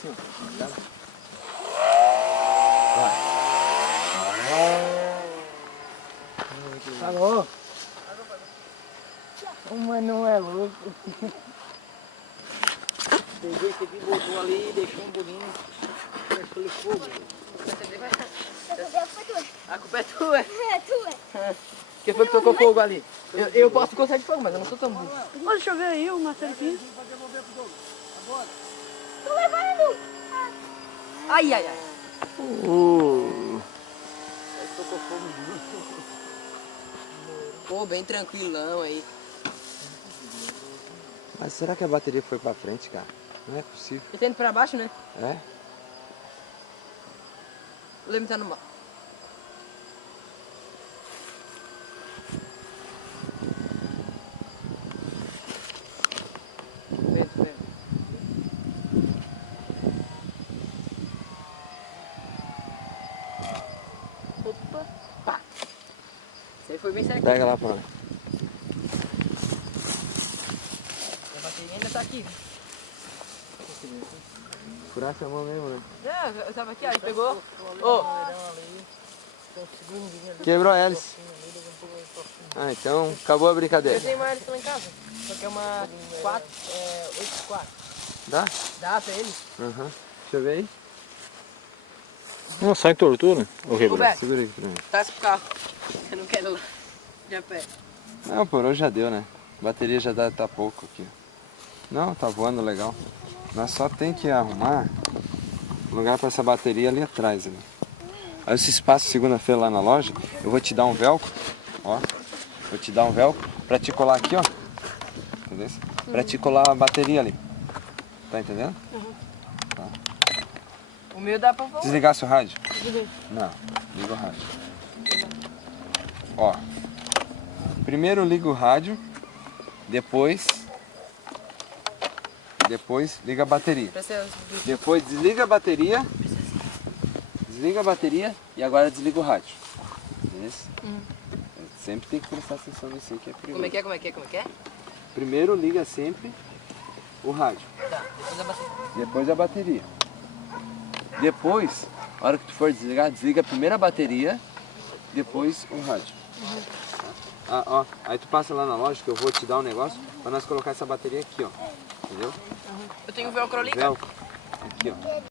assim, ó. Tá? Vai. Alô? O mano é louco. Peguei esse aqui, botou ali e deixou um pouquinho. Deixou ele fogo. A culpa é tua? É tua. Quem foi que tocou fogo ali? Eu posso gostar de fogo, mas eu não sou tão burro. Olha, deixa eu ver aí uma cerquinha. Tô levando. Ai, ai, ai. Tocou fogo. Pô, bem tranquilão aí. Mas será que a bateria foi pra frente, cara? Não é possível. Ele tá indo pra baixo, né? É? O leme tá no mal. Vento, vento. Opa! Pá! Isso aí foi bem certinho. Pega lá pra mim. A bateria ainda tá aqui. Furasse a mão mesmo, né? É, eu tava aqui, ó, ele pegou. Ô! Quebrou a hélice. Ah, então acabou a brincadeira. Eu tenho uma hélice lá em casa. Só que é uma 8x4. Dá? Dá pra ele? Aham. Deixa eu ver aí. Não, só entortou, né? O rebro. Roberto, Segura aí pra mim. tá esse carro. Eu não quero lá. Já pé. Não, por hoje já deu, né? A bateria já dá, tá pouco aqui. Não, tá voando legal. Nós só tem que arrumar lugar para essa bateria ali atrás. Ali. Aí esse espaço segunda-feira lá na loja, eu vou te dar um velcro, ó. Vou te dar um velcro para te colar aqui, ó. Entendeu? Para te colar a bateria ali. Tá entendendo? Tá. O meu dá pra voar. Desligasse o rádio? Não, liga o rádio. Ó. Primeiro liga o rádio, depois liga a bateria. Depois desliga a bateria. Desliga a bateria e agora desliga o rádio. Isso? Sempre tem que prestar atenção nisso aí que é perigoso. Como é que é, como é que é, como é que é? Primeiro liga sempre o rádio. Tá, depois a bateria. Depois a bateria. Depois, a hora que tu for desligar, desliga primeiro a bateria, depois o rádio. Ah, ó, aí tu passa lá na loja que eu vou te dar um negócio para nós colocar essa bateria aqui, ó. Entendeu? Eu tenho o velcro ali, cara. Velcro. Aqui, ó.